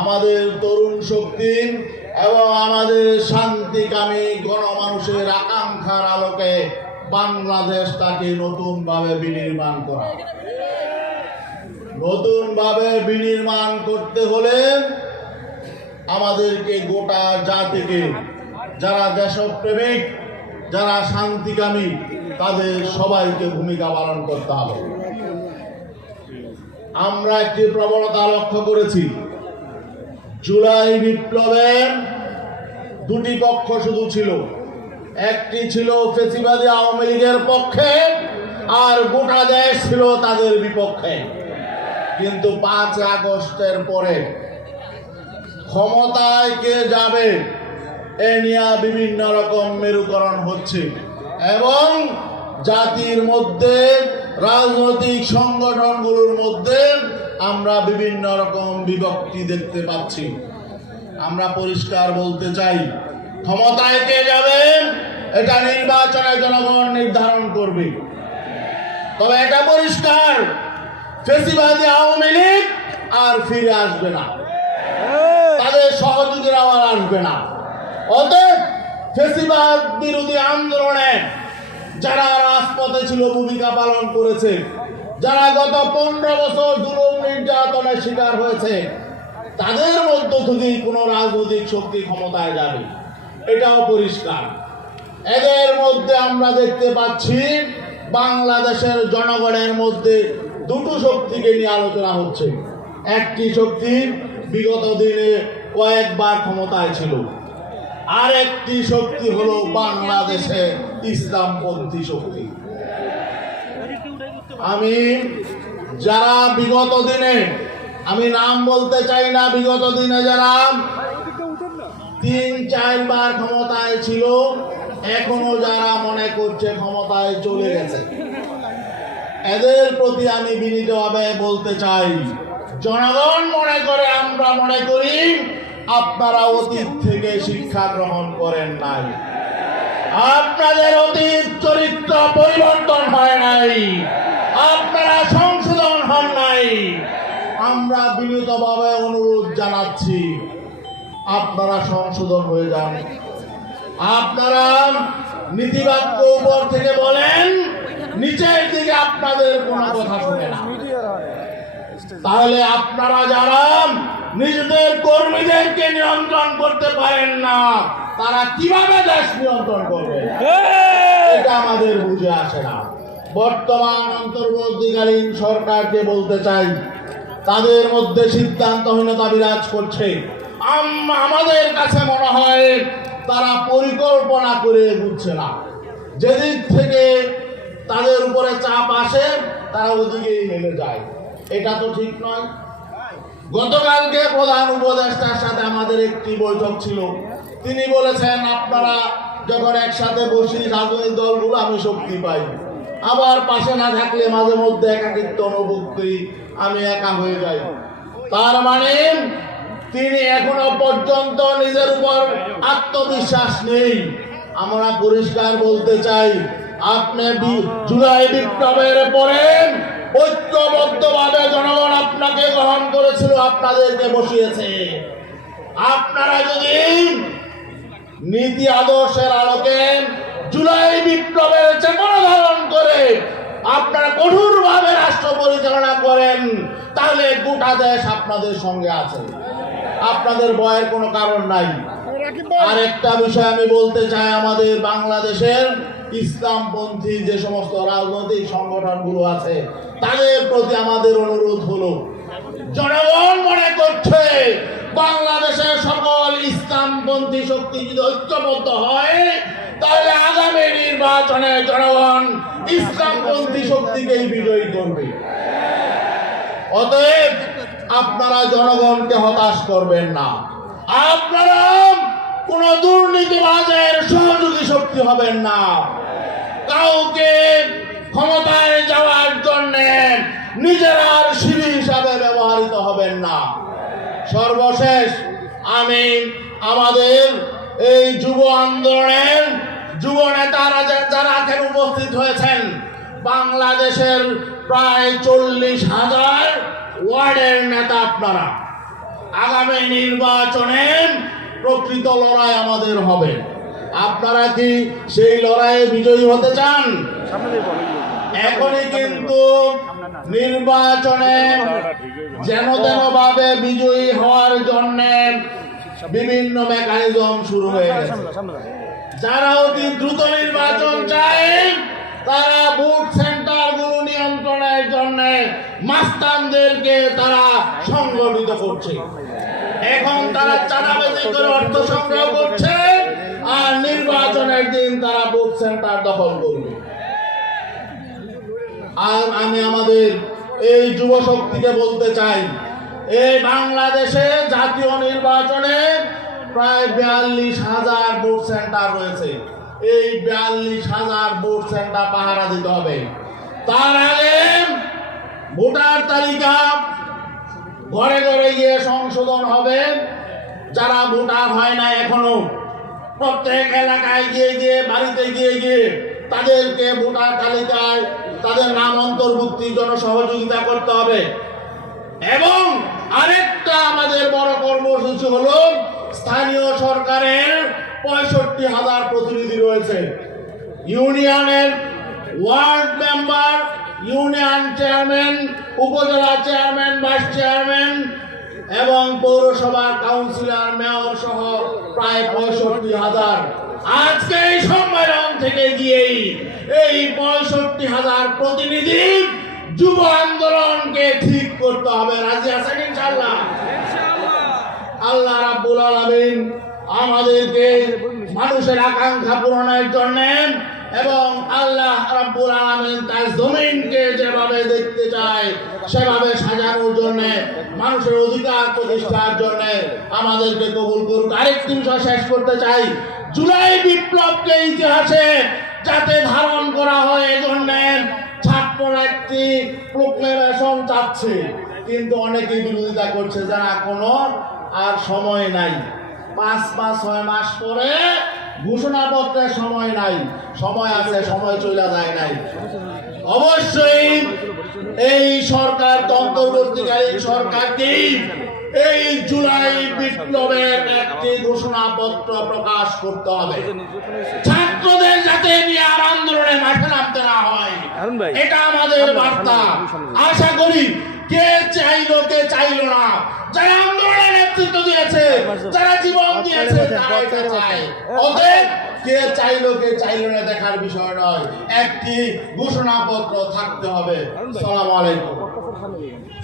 আমাদের তরুণ শক্তি এবং আমাদের শান্তিকামী গণমানুষের আকাঙ্ক্ষার আলোকে বাংলাদেশটাকে নতুনভাবে বিনির্মাণ করতে হলে আমাদেরকে গোটা জাতিকে, যারা দেশপ্রেমিক, যারা শান্তিকামী, তাদের সবাইকে ভূমিকা পালন করতে হবে। আমরা একটি প্রবণতা লক্ষ্য করেছি, জুলাই বিপ্লবের দুটি পক্ষ শুধু ছিল, একটি ছিল ফ্যাসিবাদী আওয়ামী লীগের পক্ষে আর গোটা দেশ ছিল তাদের বিপক্ষে। কিন্তু 5 আগস্টের পরে ক্ষমতায় কে যাবে এ নিয়ে বিভিন্ন রকম মেরুকরণ হচ্ছে এবং জাতির মধ্যে, রাজনৈতিক সংগঠনগুলোর মধ্যে আমরা বিভিন্ন রকম বিভক্তি দেখতে পাচ্ছি। আমরা পরিষ্কার বলতে চাই, ক্ষমতায় কে যাবে এটা নির্বাচনে জনগণ নির্ধারণ করবে। তবে এটা পরিষ্কার, ফ্যাসিবাদী আওয়ামী লীগ আর ফিরে আসবে না, তাদের সহযোগীরা আর আসবে না। অতএব ফ্যাসিবাদ বিরোধী আন্দোলনে যারা রাজপথে ছিল, ভূমিকা পালন করেছে, যারা গত 15 বছর জুলুম নির্যাতনের শিকার হয়েছে, তাদের মধ্য থেকেই কোনো রাজনৈতিক শক্তি ক্ষমতায় যাবে, এটাও পরিষ্কার। এদের মধ্যে আমরা দেখতে পাচ্ছি বাংলাদেশের জনগণের মধ্যে দুটো শক্তিকে নিয়ে আলোচনা হচ্ছে। একটি শক্তি বিগত দিনে কয়েকবার ক্ষমতায় ছিল, আর একটি শক্তি হলো বাংলাদেশে ইসলামপন্থী শক্তি। আমি যারা বিগত দিনে, আমি নাম বলতে চাই না, বিগত দিনে যারা 3-4 বার ক্ষমতায় ছিল, এখনো যারা মনে করছে ক্ষমতায় চলে গেছে, এদের প্রতি আমি বিনীতভাবে বলতে চাই, জনগণ মনে করে, আমরা মনে করি আপনারা অতীত থেকে শিক্ষা গ্রহণ করেন নাই, আপনাদের অতীত চরিত্র পরিবর্তন হয় নাই, আপনারা সংশোধন হন নাই। আমরা বিনীতভাবে অনুরোধ জানাচ্ছি, আপনারা সংশোধন হয়ে যান। আপনারা নীতিবাক্য উপর থেকে বলেন, নিচের দিকে আপনাদের কোনো কথা শুনে না। তাহলে আপনারা যারা নিজেদের কর্মীদেরকে নিয়ন্ত্রণ করতে পারেন না, তারা কিভাবে দেশ নিয়ন্ত্রণ করবে, এটা আমাদের বুঝে আসে না। বর্তমান অন্তর্বর্তীকালীন সরকারকে বলতে চাই, তাদের মধ্যে সিদ্ধান্তহীনতা বিরাজ করছে। আমাদের কাছে মনে হয় তারা পরিকল্পনা করে এগুচ্ছে না, যেদিক থেকে তাদের উপরে চাপ আসে তারা ওদিকেই নেমে যায়, এটা তো ঠিক নয়। গতকালকে প্রধান উপদেষ্টার সাথে আমাদের একটি বৈঠক ছিল, তিনি বলেছেন আপনারা যখন একসাথে বসি রাজনৈতিক দলগুলো আমি শক্তি পাই, আবার পাশে না থাকলে মাঝে মধ্যে একাকিত্ব অনুভব করি, আমি একা হয়ে যাই। তার মানে তিনি এখনো পর্যন্ত নিজের উপর আত্মবিশ্বাস নেই। আমরা পরিষ্কার বলতে চাই, আপনি জুলাই বিপ্লবের পরে ঐক্যবদ্ধভাবে জনগণ আপনাকে গ্রহণ করেছিল, আপনাদেরকে বসিয়েছে। আপনারা যদি নীতি আদর্শের আলোকে জুলাই বিপ্লবের চেতনা ধারণ করে আপনারা কঠোরভাবে রাষ্ট্র পরিচালনা করেন, তাহলে গোটা দেশ আপনাদের সঙ্গে আছে, আপনাদের ভয়ের কোনো কারণ নাই। আর একটা বিষয় আমি বলতে চাই, আমাদের বাংলাদেশের ইসলামপন্থী যে সমস্ত রাজনৈতিক সংগঠনগুলো আছে, তাদের প্রতি আমাদের অনুরোধ হলো, জনগণ মনে করছে বাংলাদেশের সকল ইসলামপন্থী শক্তি যদি ঐক্যবদ্ধ হয়, তাহলে আগামী নির্বাচনে জনগণ ইসলামপন্থী শক্তিকেই বিজয়ী করবে। অতএব আপনারা জনগণকে হতাশ করবেন না, আপনারা কোন দুর্নীতিবাজের সহযোগী শক্তি হবেন না, কাউকে ক্ষমতায় যাওয়ার জন্য নিজেরা সিঁড়ি হিসাবে ব্যবহৃত হবেন না। সর্বশেষ আমি আমাদের এই যুব আন্দোলনের যুব নেতারা যারা এখানে উপস্থিত হয়েছেন, বাংলাদেশের প্রায় 40,000 ওয়ার্ডের নেতা আপনারা, আগামী নির্বাচনে প্রকৃত লড়াই আমাদের হবে। আপনারা কি সেই লড়াইয়ে বিজয়ী হতে চান? এখনই কিন্তু নির্বাচনে যেন তেন ভাবে বিজয়ী হওয়ার জন্য বিভিন্ন মেকানিজম শুরু হয়ে গেছে। যারা অতি দ্রুত নির্বাচন চায় তারা ভোট সেন্টার গুলো নিয়ন্ত্রণের জন্য মাস্তানদেরকে তারা সংগঠিত করছে। এখন তারা চাঁদাবাজি করে অর্থ সংগ্রহ করছে, আর নির্বাচনের দিন তারা ভোট সেন্টার দখল করবে। আর আমি আমাদের এই যুব শক্তিকে বলতে চাই, এই বাংলাদেশে জাতীয় নির্বাচনে প্রায় 42,000 ভোট সেন্টার রয়েছে। এই 42,000 ভোট সেন্টার পাহারা দিতে হবে। তার আগে ভোটার তালিকা ঘরে ঘরে গিয়ে সংশোধন হবে। যারা ভোটার হয় না এখনো, প্রত্যেক এলাকায় গিয়ে গিয়ে বাড়িতে গিয়ে গিয়ে তাদেরকে ভোটার তালিকায় তাদের নাম অন্তর্ভুক্তির জন্য সহযোগিতা করতে হবে। এবং আরেকটা আমাদের বড় কর্মসূচি হলো, স্থানীয় সরকারের 65,000 প্রতিনিধি রয়েছে। ইউনিয়নের ওয়ার্ড মেম্বার, ইউনিয়ন চেয়ারম্যান, উপজেলা চেয়ারম্যান, ভাইস চেয়ারম্যান এবং পৌরসভার কাউন্সিলর, মেয়র সহ প্রায় 65,000। আজকে এই সম্মেলন থেকে গিয়েই এই 65,000 প্রতিনিধি যুব আন্দোলনকে ঠিক করতে হবে। রাজি আছেন ইনশাআল্লাহ? আল্লাহ রাব্বুল আলামিন আমাদেরকে মানুষের আকাঙ্ক্ষা পূরণের জন্য এবং আল্লাহ রাব্বুল আলামিন তার জমিনকে যেভাবে দেখতে চায় সেভাবে সাজানোর জন্য, মানুষের অধিকার প্রতিষ্ঠার জন্য আমাদেরকে কবুল করুক। আরেকটি বিষয় শেষ করতে চাই, জুলাই বিপ্লবকে ইতিহাসে যাতে ধারণ করা হয় এজন্য ছাত্ররা একটি প্রোক্লেমেশন চাচ্ছে, কিন্তু অনেকে বিরোধিতা করছে, যারা কোনো আর সময় নাই। 5 মাস 6 মাস পরে ঘোষণাপত্রের সময় নাই, সময় আছে, সময় চলে যায় নাই। অবশ্যই এই সরকার, অন্তর্বর্তীকালীন সরকারকে এই জুলাই বিপ্লবের একটি ঘোষণাপত্র প্রকাশ করতে হবে। ছাত্রদের যাতে নিয়ে আর আন্দোলনে মাঠে নামতে না হয়, এটা আমাদের বার্তা। আশা করি কে চাইলো কে চাইলো না, যারা আন্দোলনের নেতৃত্ব দিয়েছে, যারা জীবন দিয়েছে, তারা এটা চায়। ওদের কে চাইলো কে চাইলো না দেখার বিষয় নয়, একটি ঘোষণাপত্র থাকতে হবে। আসসালামু আলাইকুম।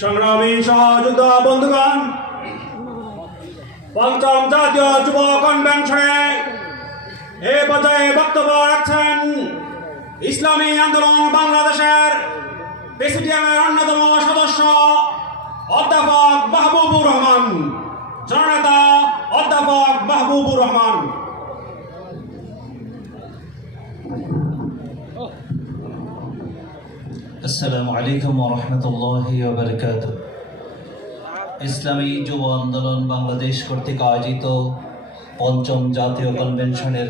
সংগ্রামী সহযোদ্ধা বন্ধুগণ, পঞ্চম জাতীয় যুব কনভেনশনে এ পর্যায়ে বক্তব্য রাখছেন ইসলামী আন্দোলন বাংলাদেশের প্রেসিডিয়ামের অন্যতম সদস্য অধ্যাপক মাহবুবুর রহমান, জননেতা অধ্যাপক মাহবুবুর রহমান। আসসালামু আলাইকুম ওয়া রাহমাতুল্লাহি ওয়া বারাকাতুহু। ইসলামী যুব আন্দোলন বাংলাদেশ কর্তৃক আয়োজিত পঞ্চম জাতীয় কনভেনশনের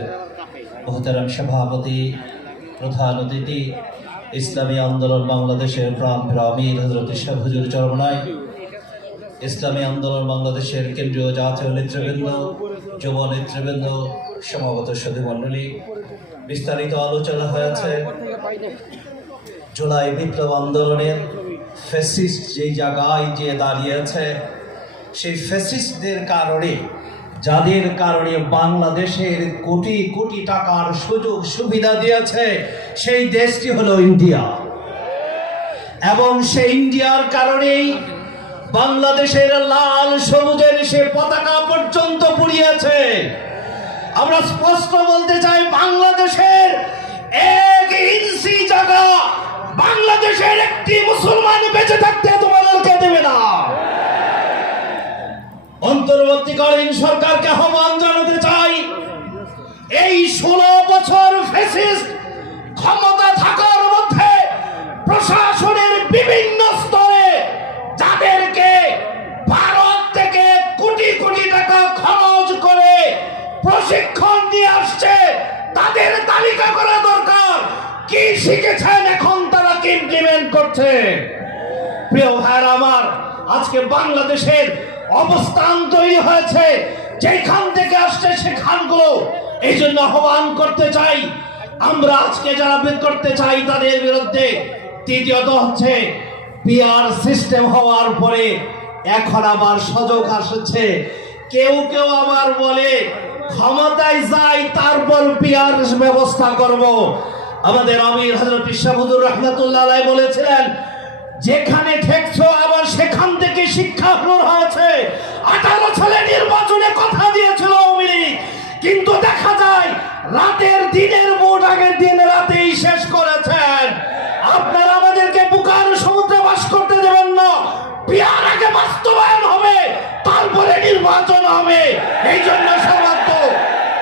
মোহতারাম সভাপতি, প্রধান অতিথি, ইসলামী আন্দোলন বাংলাদেশের প্রাণপ্রিয় আমির হযরত শাহ হুজুর চরমনাই, ইসলামী আন্দোলন বাংলাদেশের কেন্দ্রীয় জাতীয় নেতৃবৃন্দ, যুব নেতৃবৃন্দ, সমাগত সুধীমণ্ডলী, বিস্তারিত আলোচনা হয়েছে জুলাই বিপ্লব আন্দোলনের ফ্যাসিস্ট যেই জায়গায় যে দাঁড়িয়েছে, সেই ফ্যাসিস্টদের কারণে, যাদের কারণে বাংলাদেশের কোটি কোটি টাকার সুযোগ সুবিধা দিয়েছে, সেই দেশটি হলো ইন্ডিয়া। এবং সেই ইন্ডিয়ার কারণেই বাংলাদেশের লাল সবুজের সে পতাকা পর্যন্ত পুড়িয়েছে। আমরা স্পষ্ট বলতে চাই, বাংলাদেশের 1 ইঞ্চি জায়গা বাংলাদেশের একটি মুসলমান বেঁচে থাকতে তোমাদেরকে দেবে না। অন্তর্বর্তীকালীন সরকারকে আহ্বান জানাতে চাই, এই 16 বছর ফ্যাসিস্ট ক্ষমতা থাকার মধ্যে প্রশাসনের বিভিন্ন স্তরে যাদেরকে ভারত থেকে কোটি কোটি টাকা খরচ করে প্রশিক্ষণ দিয়ে আসছে, তাদের তালিকা করা দরকার। কি শিখেছেন, এখন তারা কি ইমপ্লিমেন্ট করছে? প্রিয় ভাইরা আমার, আজকে বাংলাদেশের অবস্থান তৈরি হয়েছে, যেখান থেকে আসছে সেখানগুলো এই জন্য আহ্বান করতে চাই। আমরা আজকে যারা বের করতে চাই তাদের বিরুদ্ধে। তৃতীয়ত হচ্ছে পিআর সিস্টেম হওয়ার পরে এখন আবার সুযোগ আসছে, কেউ কেউ আবার বলে ক্ষমতায় যাই তারপর পিআর ব্যবস্থা করব। আমাদের আমির হযরত শাহুদুর রহমাতুল্লাহ আলাইহি বলেছিলেন, যেখানে ঠেকছো আবার সেখান থেকে শিক্ষা গ্রহণ হয়েছে। 18 সালে নির্বাচনে কথা দিয়েছিল আওয়ামী লীগ, কিন্তু দেখা যায় রাতের দিনের ভোট আগের দিন রাতেই শেষ করেছেন। আপনারা আমাদেরকে বুকার সমুদ্রে বাস করতে দেবেন না। পিয়ার আগে বাস্তবায়ন হবে, তারপরে নির্বাচন হবে। এই জন্য সর্বাত্ম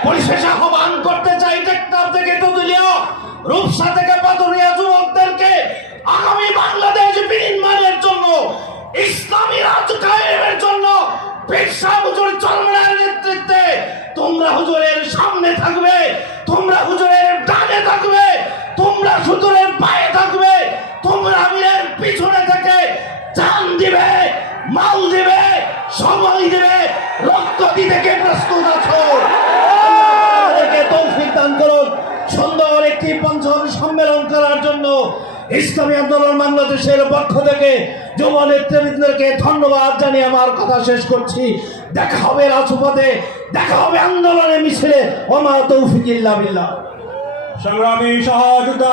পরিশেষে আহ্বান করতে চাই টেকনাফ থেকে তেঁতুলিয়া, রূপসা থেকে পাতুরিয়া যুবকদেরকে আগামী বাংলাদেশ বিনির্মাণের জন্য, ইসলামী রাজ কায়েমের জন্য পীর সাহেব হুজুর চরমনার নেতৃত্বে তোমরা হুজুরের সামনে থাকবে, তোমরা হুজুরের ডানে থাকবে, তোমরা হুজুরের পায়ে থাকবে, তোমরা আমিরের পিছনে থেকে জান দিবে, মাল দিবে, সময় দিবে, রক্ত দিতে কে প্রস্তুত আছো? আমাদেরকে তৌফিক দান করুন সুন্দর একটি পঞ্চম সম্মেলন করার জন্য। ইসলামী আন্দোলন বাংলাদেশের পক্ষ থেকে যুব নেতৃবৃন্দকে ধন্যবাদ জানিয়ে আমার কথা শেষ করছি। দেখা হবে রাজপথে, দেখা হবে আন্দোলনে মিছিলে। ওমা তৌফিক ইল্লা বিল্লাহ। সংগ্রামী সহযোদ্ধা